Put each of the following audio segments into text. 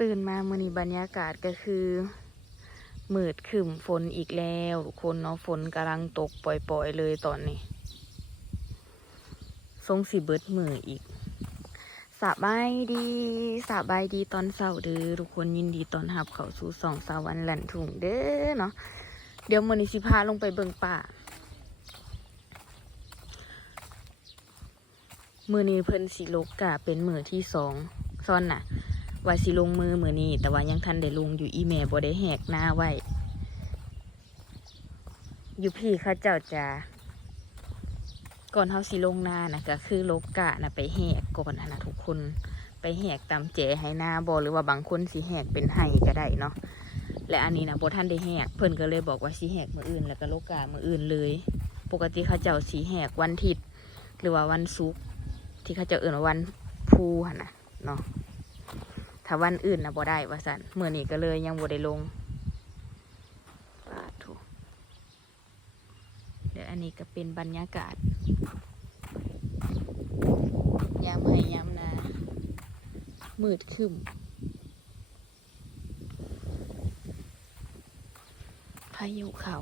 ตื่นมามื้อนี้บรรยากาศก็คือมืดครึ้มฝนอีกแล้วทุกคนเนาะฝนกำลังตกปล่อยๆเลยตอนนี้ทรงสีเบิดมืออีกสบายดีสบายดีตอนเสาร์เด้อทุกคนยินดีตอนหับเขาสู่สองสาวันแหลนถุงเด้อเนาะเดี๋ยวมื้อนี้สิพาลงไปเบิงป่ามือนี้เพิ่นสิลกกะเป็นมือที่สองซ่อนน่ะ ว่าสิลงมือมือนี้ แต่ว่ายังทันได้ลงอยู่อีแม่บ่ได้แหกหน้าไว้อยู่พี่เข้าเจ้าจะก่อนเฮาสิลงหน้านะก็คือลกกะนะไปแหกก่อนนะทุกคนไปแหกตามเจให้หน้าบ่หรือว่าบางคนสิแหกเป็นไห้ก็ได้เนาะและอันนี้นะบ่ทันได้แหกเพิ่นก็เลยบอกว่าสิแหกมืออื่น แล้วก็โลกกะมืออื่นเลย ปกติเขาเจ้าสิแหกวันอาทิตย์หรือว่าวันศุกร์ที่เขาเจะเอื่นวันภูหันนะเนาะ ถ้าวันอื่นนะบ่ได้ว่าสันเมื่อนี้ก็เลยยังบ่ได้ลงปาถูเดี๋ยวอันนี้ก็เป็นบรรยากาศยามให้ยามนามืดครึ้มพายุเขา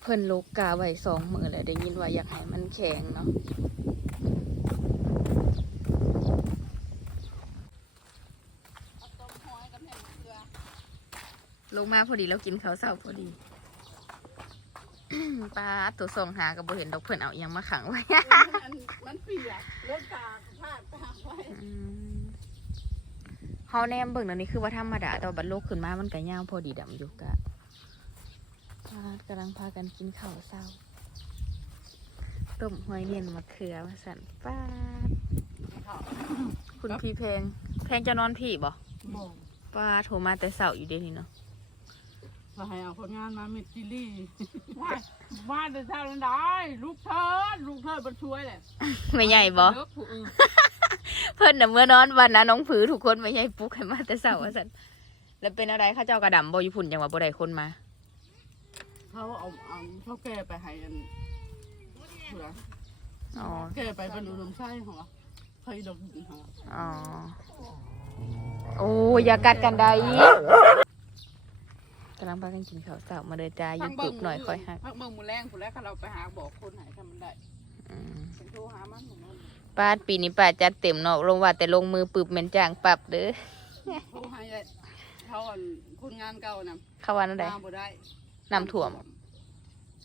เพิ่นลกกาไว้สองมือแล้วได้ยินว่าอยากให้มันแข็งเนาะ ลงมาพอดีแล้วกินข้าวเช้าพอดีปลาตัวสองหากับโบเห็นดอกเพิ่นเอาอิหยังมาขังไว้มันมันเปียกรถตากผ้าตากไว้อืมเฮาแนมเบิ่งนั่นนี่คือว่าธรรมดาแต่ว่าบัดโลกขึ้นมามันก็ยาวพอดีดำอยู่กะปลากำลังพากันกินข้าวเช้าต้มหอยเนียนมะเขือมาสั่นป้าดคุณพี่เพลงเพลงจะนอนพี่บ่บอกป้าโทรมาแต่เช้าอยู่เดี๋ยวนี้เนาะ ว่าให้เอาคนงานมาเมดจิลี่ว่าว่าแต่เช้านั้นได้ลูกเทิดลูกเทิดมันช่วยแหละไม่ใหญ่บ่เลิกผู้อื่นเพิ่นน่ะเมื่อนอนวันนะน้องผือทุกคนไม่ใช่ปลุ๊กให้มาแต่เช้าว่าสั่นแล้วเป็นอะไรเข้าเจ้ากระดำบ่อยู่พุ่นจังว่าบ่ได้คนมา เขาเอาเอาเขาแก่ไปให้อันผู้ใดอ๋อ แก่ไปบรรลุลมไส้เหรอเคยดมเหรออ๋อ โอ้ยอย่ากัดกันได้ กำลังพากันกินข้าวเช้ามาเด้อจ้ายูทูบหน่อยค่อยฮักพักเบิ่งมือแรงผู้แรกเราไปหาบอกคนไหนทำมันได้อืมเป็นโทรหามันหนูป้าดปีนี้ป้าจัดเต็มเนาะลงว่าแต่ลงมือปึบเหม็นจางปรับเด้อโทรหาเลยเขาอันคนงานเก่านะเข้าวันนั้นใดมาบ่ได้น้ำท่วม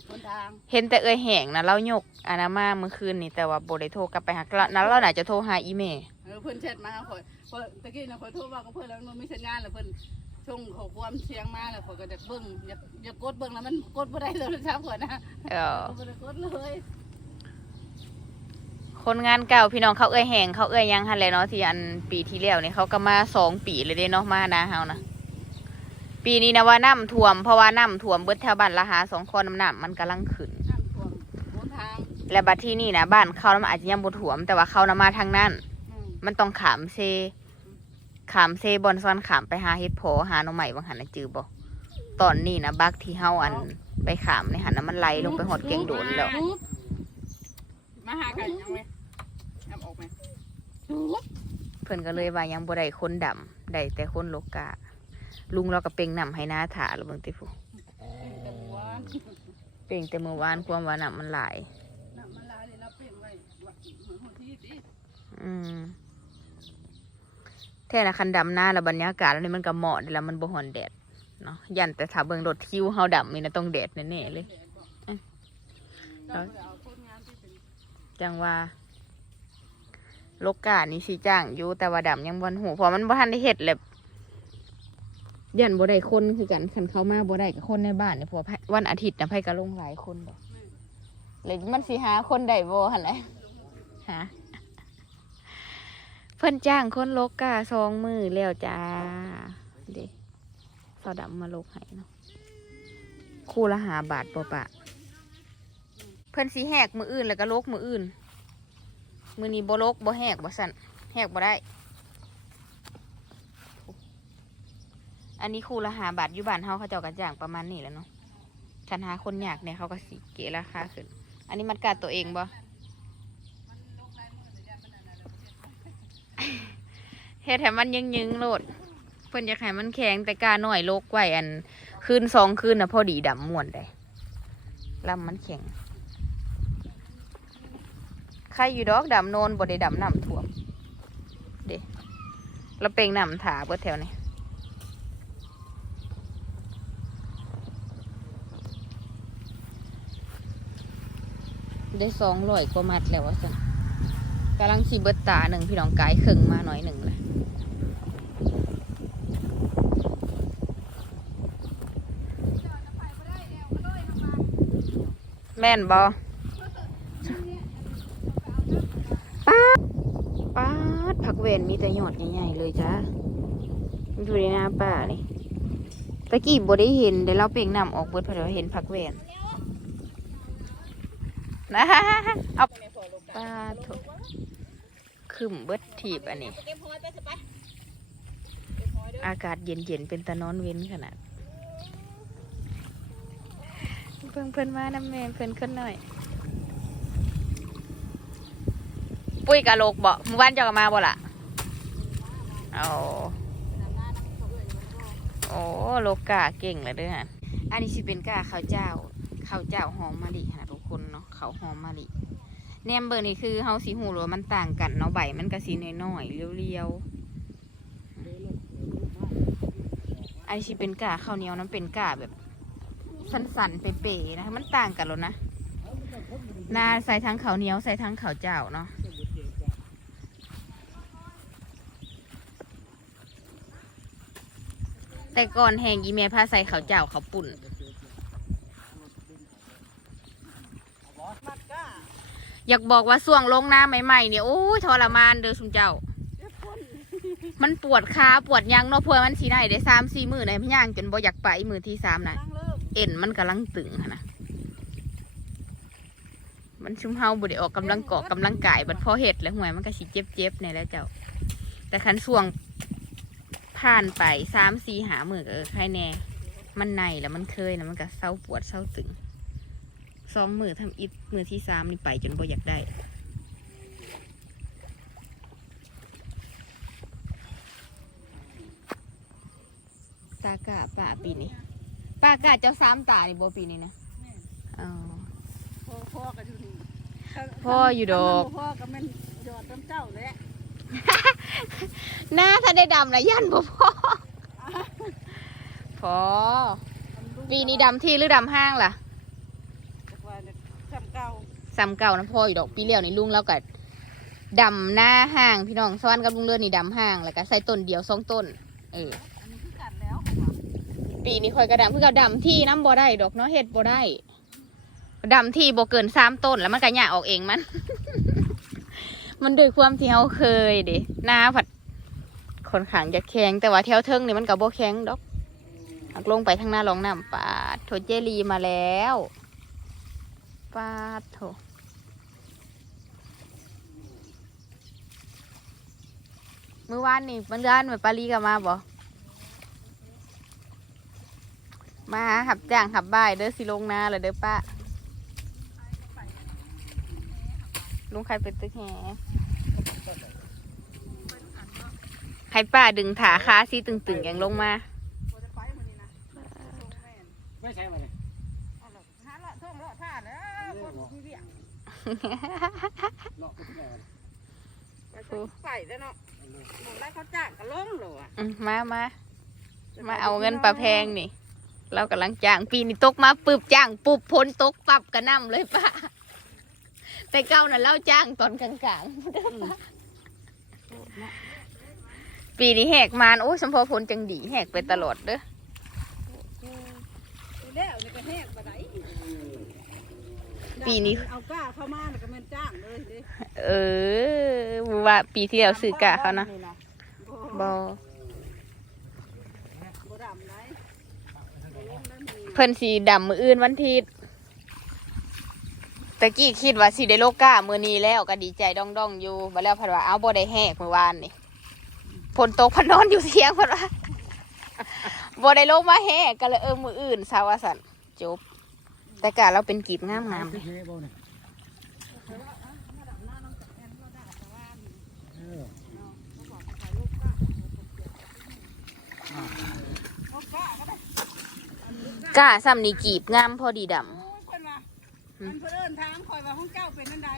คนทางเห็นแต่เอ้ยแห้งนะเรายกอานามาเมื่อคืนนี่แต่ว่าบ่ได้โทรกลับไปหาแล้วนั้นเราน่าจะโทรหาอีเมเออเพิ่นแชทมาข่อยเพิ่นตะกี้นะข่อยโทรว่ากับเพิ่นแล้วมันไม่ใช่งานแล้วเพิ่น ส่งข้อความเสียงมาแล้วข่อยก็จะเบิ่งอยากอยากกดเบิ่งแล้วมันกดบ่ได้เลยครับข่อยนะเออบ่ได้กดเลยคนงานเก่าพี่น้องเขาเอ้ยแห้งเขาเอ้ยยังหันเลยเนาะที่อันปีที่แล้วนี่เขาก็มาสองปีเลยเด้เนาะมานาเฮานะปีนี้นะว่าน้ำท่วมเพราะว่าน้ำท่วมเบิดแถวบ้านละหาสองคนน้ำน้ำมันกำลังขึ้นน้ำท่วมบนทางและบัดที่นี่นะบ้านเขาน้ำอาจจะยังบ่ท่วม แต่ว่าเขานำมาทางนั้นอืมมันต้องขามเซ ขามเซบอนซอนขามไปหาเฮ็ดโผหาหน่อใหม่บางหันนะจือบ่ตอนนี้นะบักที่เฮาอันไปขามในหันนะมันไหลลงไปหอดเกียงโดนแล้วปุ๊บมาหากันยังไหมแอมออกไหมปุ๊บเพิ่นก็เลยว่ายังบ่ได้คนดำได้แต่คนโลกาลุงเราก็เป่งนำให้หน้าถาแล้วเบิ่งติผู้แต่บัวเป่งแต่เมื่อวานความว่าน้ำมันหลายน้ำมันลายเลยเราเปลี่ยนไว้วัดเหมือนหัวที่ดิอืม แท้นะคันดำหน้าแล้วบรรยากาศแล้วนี่มันก็เหมาะเดะแล้วมันบ่ฮ้อนแดดเนาะยันแต่ถ้าเบิ่งรถคิวเฮาดำนี่นะต้องแดดแน่ๆเลยจังว่าโลกานี่สิจ้างอยู่แต่ว่าดำยังบ่หูเพราะมันบ่ทันได้เฮ็ดเลยยันบ่ได้คนคือกันคันเข้ามาบ่ได้กับคนในบ้านเนี่เพราะว่าไผวันอาทิตย์นะไผก็ลงหลายคนดอกเลยมันสิหาคนได้บ่หันแหละหา เพิ่นจ้างคนโลกาสองมือแล้วจ้าเด้สอดำมาโลกให้เนาะคู่ละหาบาทปะปะ เพิ่นสีแหกมืออื่นแล้วก็ลกมืออื่น มือนี้บ่ลกบ่แหกบ่สั่นแหกบ่ได้ อันนี้คู่ละหาบาทอยู่บ้านเฮาเขาเจ้ากันจ้างประมาณนี้แหล้วเนาะคันหาคนยากเนี่ยเขาก็สิเกะราคาขึ้น อันนี้มันกัดตัวเองบ่ เฮ็ดให้มันยึงยึงโลด เพิ่นอยากให้มันแข็งแต่กาหน่อยโลกไว้อันคืนสองคืนนะพอดีดำม่วนได้ลำมันแข็งใครอยู่ดอกดำโนนบ่ได้ดำน้ำท่วมเด้แล้วเป่งน้ำถาเบิดแถวนี้ได้สองร้อยกว่ามัดแล้วว่าสันกำลังสีเบิดตาหนึ่งพี่น้องกายครึ่งมาหน่อยหนึ่งเลย แม่นบอป้าป้าผักเวนมีแต่หยอดใหญ่ๆเลยจ้าอยู่ในหน้าป่านี่ตะกี้บ่ได้เห็นเดี๋ยวเราเปล่งนำออกเบิดพราะเดี๋ยวเห็นผักเวนนะเอาปลาถูกขึ้นเบิดทีบอันนี้อยไปสิไปอากาศเย็นๆเป็นตะนอนเว้นขนาด เพิ่งเพิ่นมาน้ำแม่เพิ่นขึ้นหน่อย ปุ้ยกะโลกบ่หมู่บ้านเจ้าก็มาบ่ล่ะเอาโอ้โลกกาเก่งเลยเด้ออันนี้สิเป็นกาข้าวเจ้าข้าวเจ้าหอมมะลิค่ะทุกคนเนาะข้าวหอมมะลิแนมเบอร์นี่คือเฮาสีหูหรือมันต่างกันเนาะใบมันก็สีน้อยๆเรียวๆอันนี้สิเป็นกาข้าวเหนียวน้ำเป็นกาแบบ สันๆเป๋ๆนะมันต่างกันแล้วนะนาใส่ทั้งข้าวเหนียวใส่ทั้งข้าวเจ้าเนาะแต่ก่อนแหงยีเมียพาใส่ข้าวเจ้าข้าวปุ่น อยากบอกว่าส่วงลงน้ำใหม่ๆเนี่ยโอ้ยทรมานเด้อชุมเจ้า มันปวดขาปวดยังเนาะพื่อมันสีได้ได้สามสี่มือในพย่างจนบ่อยากไปมือที่สามนะ เอ็นมันกำลังตึงนะมันชุ่มเฮาบ่ได้ออกกำลังเกอกกำลังกายบัดพอเห็ดแล้วห่วยมันก็สิเจ็บเจ็บๆในแล้วเจ้า แต่คันส่วงผ่านไปสามสี่หามือก็เออใครแน่ มันในแล้วมันเคยนะมันก็เศร้าปวดเศร้าตึงสองมือทำอิดมือที่สามนี่ไปจนบ่อยากได้ตากะป่าปีนี้ ปากะเจ้าสามตานี่บ่ปีนี้นะอ๋อ พ่อพ่อก็อยู่นี่พ่ออยู่ดอก พ่อก็แม่นยอดน้ำเจ้าแหละหน้าถ้าได้ดำนะยันบ่พอพอ ปีนี้ดำที่หรือดำห้างล่ะจากว่าเนี่ยจำเก่าซ้ำเก่านะพ่ออยู่ดอกปีเลี้ยวนี่ลุงแล้วก็ดำหน้าห้างพี่น้องสวรรค์กับลุงเลือนนี่ดำห้างแล้วก็ใส่ต้นเดียวสองต้น เอออันนี้คือกันแล้วของว่า ปีนี้คอยกระดำเพื่อกับดำที่น้ำบ่ได้ดอกเนาะเห็ดบ่ได้ดำที่บ่เกินสามต้นแล้วมันก็หย่าออกเองมัน มันโดวยความที่เราเคยเดิหน้าผัดค่อนข้างจะแข็งแต่ว่าแถวเทิงนี่มันก็บ่แข็งดอกอกลงไปทางหน้าลองน้ำปาดโถเจลีมาแล้วปาดโถเมื่อวานนี่มันด้านเหมือนปารีกับมาบ่ มาหาหับจ้างหับบ่ายเด้อสิลงนาเลยเด้อป้าลุงใครเป็นตึกแหให้ป้าดึงขาขาซีตึงๆอย่างลงมาบ่ได้ไปมื้อนี้นะส่งแม่นไม่ใช่มาเนี่ยเอาล่ะหาละท่องละท่าแล้วคนบ่มีเวียงเลาะไปที่ไหนวะไปใส่ใส่แล้วเนาะบอกได้เขาจ้างก็ลงเลยว่ะอืมมามามาเอาเงินปลาแพงนี่ เรากำลังจ้างปีนี้ตกมาปึบจ้างปุบพ้นตกปับกระหน่ำเลยป้าแต่เก้าน่ะเล่าจ้างตอนกลางๆปีนี้แหกมานโอ้ยสมพอพ้นจังดีแหกไปตลอดเด้อปีแล้วนี่ก็แห้งบ่ได้ปีนี้เอาก้าเข้ามาแล้วก็แม่นจ้างเลยเด้เออว่าปีที่แล้วซื้อกะเขานะบ่บอ บ่ดำไหนบ่ลงได้มี เพิ่นสีดำมืออื่นวันทีตะกี้คิดว่าสีได้โลก้ามือนี้แล้วก็ดีใจดองดองๆอยู่บัดแล้วเพันว่าเอาบ่ได้แหกเมื่อวานนี่ฝนตกเพนนอนอยู่เทียงเพันว่าบ่ได้ลงมาแหกก็เลยเออมืออื่นสาวาสันจบแต่กะเราเป็นกีบงามงามๆเลยเฮ้ยบ่เนี่ยเออ กล้าซ้ำนี่กีบงามพอดีดำ โอ้ยเพิ่นว่ามันเพิ่นเอิ้นถามข่อยว่าของเจ้าเป็นอันใด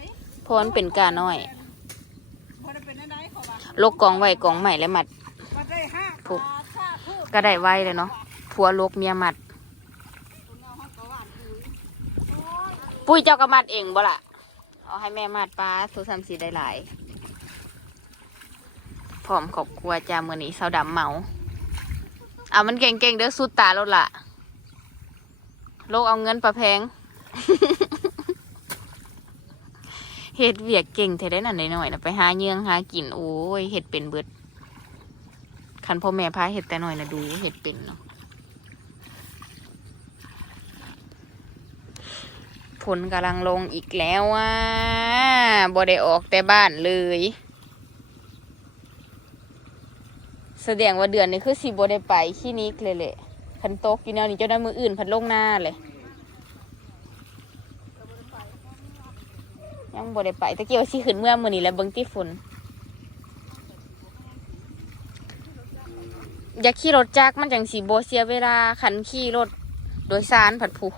เพราะมันเป็นกล้าน้อย บ่ได้เป็นอันใดเขาว่าลกกองไว้กองใหม่และมัด บ่ได้ห้าถูกบาทค่าพูดก็ได้ไว้เลยเนาะผัวลกเมียมัด คนเอาเขาก็ว่าอือโอ้ยปุ้ยเจ้าก็มัดเองบ่ล่ะ เอาให้แม่มัดปลาสูสามสีได้หลายพร้อมขอบครัวจ้ามือนี้สาวดำเมา เอามันเก่งๆเด้อสุดตาแล้วล่ะ โลกเอาเงินประแพงเฮ็ดเวียกเก่งเทได้นั่นหน่อยๆนะไปหาเยืองหากินโอ้ยเฮ็ดเป็นเบิดคันพ่อแม่พาเฮ็ดแต่หน่อยนะดูเฮ็ดเป็นเนาะฝนกำลังลงอีกแล้วอะบ่ได้ออกแต่บ้านเลย แสดงว่าเดือนนี้คือสิบ่ได้ไปคลินิกเลยแหละ คันตกอยู่แนวนี้เจ้าได้มืออื่นพัดลงหน้าเลยยังบ่ได้ไปต่เกียวาสิขึ้นเมื่อมือนี้แหล้วเบิ่งที่ฝนอยากขี่รถจักรมันจังสิบ่เสียเวลาคันขี่รถโดยสารผัดผู้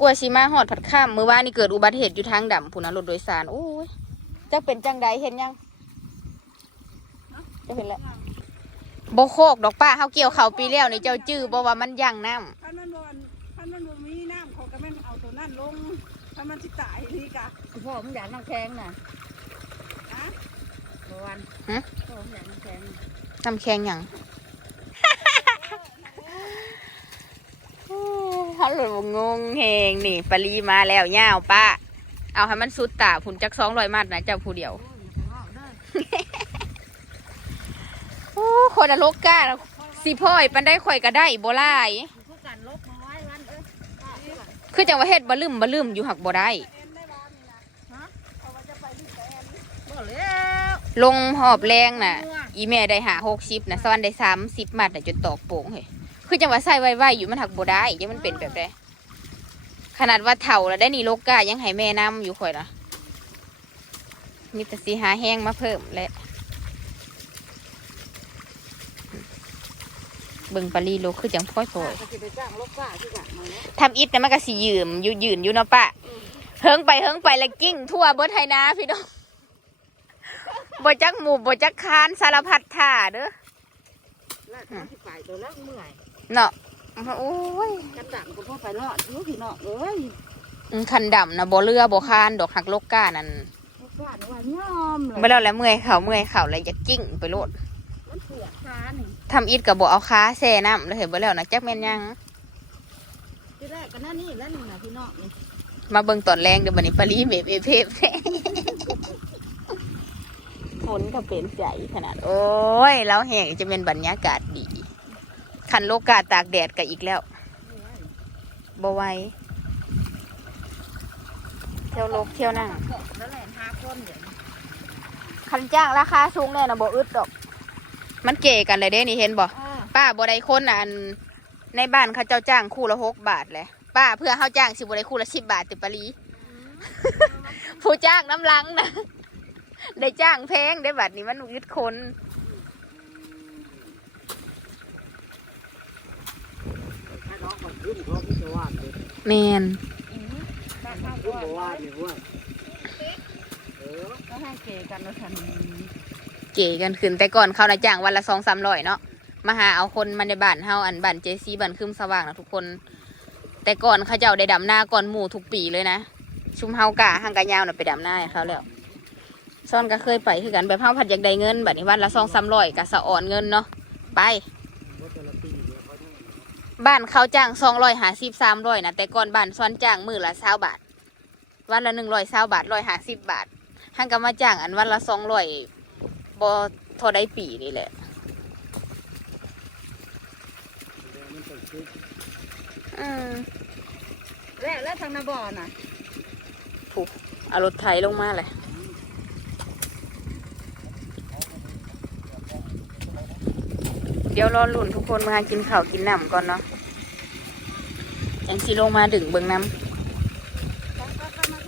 กลัวชิมาหอดผัดข้ามมือว่านี่เกิดอุบัติเหตุอยู่ทางดำผู้นะรถโดยสารโอ้ยจะเป็นจังใดเห็นยังจะเห็นแล้ว บโคกดอกป้าเฮาเกี่ยวเขาวปีแล้วนี่เจ้าจื้อบ่ว่ามันยั่งน้ถ้ามันบ่ถ้ามันบ่มีน้ำเขาก็แม่นเอาตัวนั้นลงถ้ามันสิตายนี่กะพ่อมึงอยากน้ำแข็งน่ะฮะเมื่อวันพ่อมึงอยากน้ำแข็งำน้ำแข็งหยังฮัลโหลงงเฮงนี่ปลีมาแล้วย่าวป้า เอาให้มันสุดตาผุนจักสองร้อยมัดนะเจ้าผู้เดียว โอ้ คนละโลกกาสิพ่อยปันได้ข่อยก็ได้บ่หลายผู้กันลบมาไว้วันเอ้ยคือจังว่าเฮ็ดบ่ลืมบ่ลืมอยู่หักบ่ได้ลงหอบแรงน่ะ อีแม่ได้หาหกสิบน่ะสวรรค์ได้สามสิบมัดน่ะจนตอกโป่งเฮ้ยคือจังว่าใส่ไว้ๆอยู่มันหักบ่ได้ยังมันเป็นแบบใดขนาดว่าเฒ่าแล้วได้นี่โลกกายังให้แม่นํอยู่ข่อยนะมีแต่สิหาแห้งมาเพิ่มและ เบิ่งปลาลีโลคือจังพ่อยโอยก็จะไปจ้างลบป้าที่กันมาเนาะทำอิฐนะมันก็สิยืมอยู่ยืนอยู่เนาะปะเฮิงไปเฮิงไปแล้วกิ้งทั่วเบิดไทยนาพี่น้องบ่จักหมู่บ่จักคานสารพัดท่าเด้อแล้วก็ที่ไปตัวแล้วเมื่อยเนาะโอ้ยกันดังก็พ่อไปเนาะอยู่พี่เนาะเอ้ยอืมคันดำนะบ่เรือบ่คานดอกหักโลกก้านั่นลบป้าเนี่ยว่ายอมเลยเมื่อแล้วแหล้วเมื่อยเข่าเมื่อยเข่าเลยจะกิ้งไปโลดมันปวดขานี่ ทำอิฐกับบ่เอาขาแซ่น้ำเลยเห็นบ่แล้วนะจักแม่นยังที่แรกก็นั่นนี่แล้วนี่นะพี่เนาะนี่มาเบิ่งตอนแรงเดี๋ยวบัดนี้ปลีเมฟเอเพฟฝนก็เป็นใจขนาด โอ้ยเราแห้งจะเป็นบรรยากาศดีคันโลกาตากแดดก็อีกแล้วบ่ไหวเที่ยวโลกเที่ยวนั่งแล้วแหละห้าคนเดี๋ยวคันจ้างราคาสูงแน่นะบ่อึดดอก มันเก๋กันเลยเด้นี่เห็นบ่อ่าป้าบ่ได้คนน่ะอันในบ้านเขาเจ้าจ้างคู่ละหกบาทเลยป้าเพื่อเขาจ้างสิบ่ได้คู่ละสิบบาทติปะลีผู้จ้างน้ำลังนะได้จ้างแพงได้บัตรนี้มันอึดคนถ้าน้องมันขึ้นเขาที่จะว่าเลยแมนบ้านข้าวขึ้นก่อนบอกว่าเนี่ยว่าเออก็ให้เกกันแล้วฉัน เก๋กันขึ้น แต่ก่อนเขานะจ้างวันละสองสามร้อยเนาะมาหาเอาคนมาในบ้านเฮาอันบ้านเจซีบ้านคืมสว่างนะทุกคน แต่ก่อนเขาเจ้าได้ดำหน้าก่อนหมู่ทุกปีเลยนะชุมเฮากะห่างกะยาวน่ะไปดำหน้าเขาแล้วซ่อนก็เคยไปคือกันแบบเฮาผัดอยากได้เงินแบบนี้วันละสองสามร้อยกะสะอ่อนเงินเนาะไป บ้านเขาจ้างสองร้อยหาสิบสามร้อยนะแต่ก่อนบ้านซ้อนจ้างมือละเศร้าบาท วันละหนึ่งร้อยเศร้าบาทร้อยหาสิบบาทห่างกันมาจ้างอันวันละสองร้อย บอทอได้ปีนี่แหละมันต้องซื้ออืมแล้วแล้วทางนาบ่อน่ะถูกเอารถไถลงมาเลยเดี๋ยวรอลุ่นทุกคนมากินข้าวกินน้ำก่อนเนาะจังสิลงมาดึงเบิ่งน้ำ ก็ก็ก็มา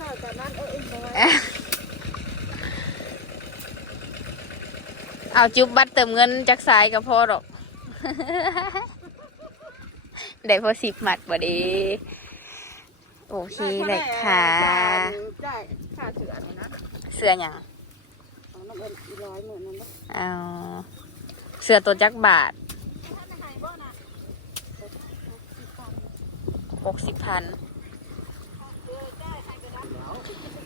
เข้าตอนนั้นเออเออบ่ไหวเอาจุบบัตรเติมเงินจากสายก็พอหรอก ได้พอสิบหมัดบ่เดีโอเคเลยค่ะจ่ายค่าเสือนี่นะเสื้อหยังเอาน้ำเงินอีร้อยหมื่นนั่นนะเอาเสื้อตัวจักบาทหกสิบพัน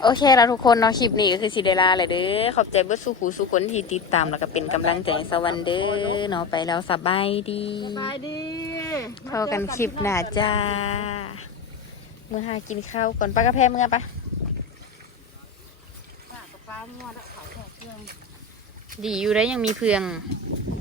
โอเคแล้วทุกคนเนาะคลิปนี้ก็คือสิเดลาเลยเด้อขอบใจเบิร์ดสุขูสุคนที่ติดตามแล้วก็เป็นกำลังใจให้สวันเด้อเนาะไปแล้วสบายดีสบายดีพอกันคลิปหน้าจ้าเมื่อหากินข้าวก่อนปลากระแพเมื่อปะป้ากับป้างัวแล้วเขาแค่เครื่องดีอยู่ได้ยังมีเพื่องเ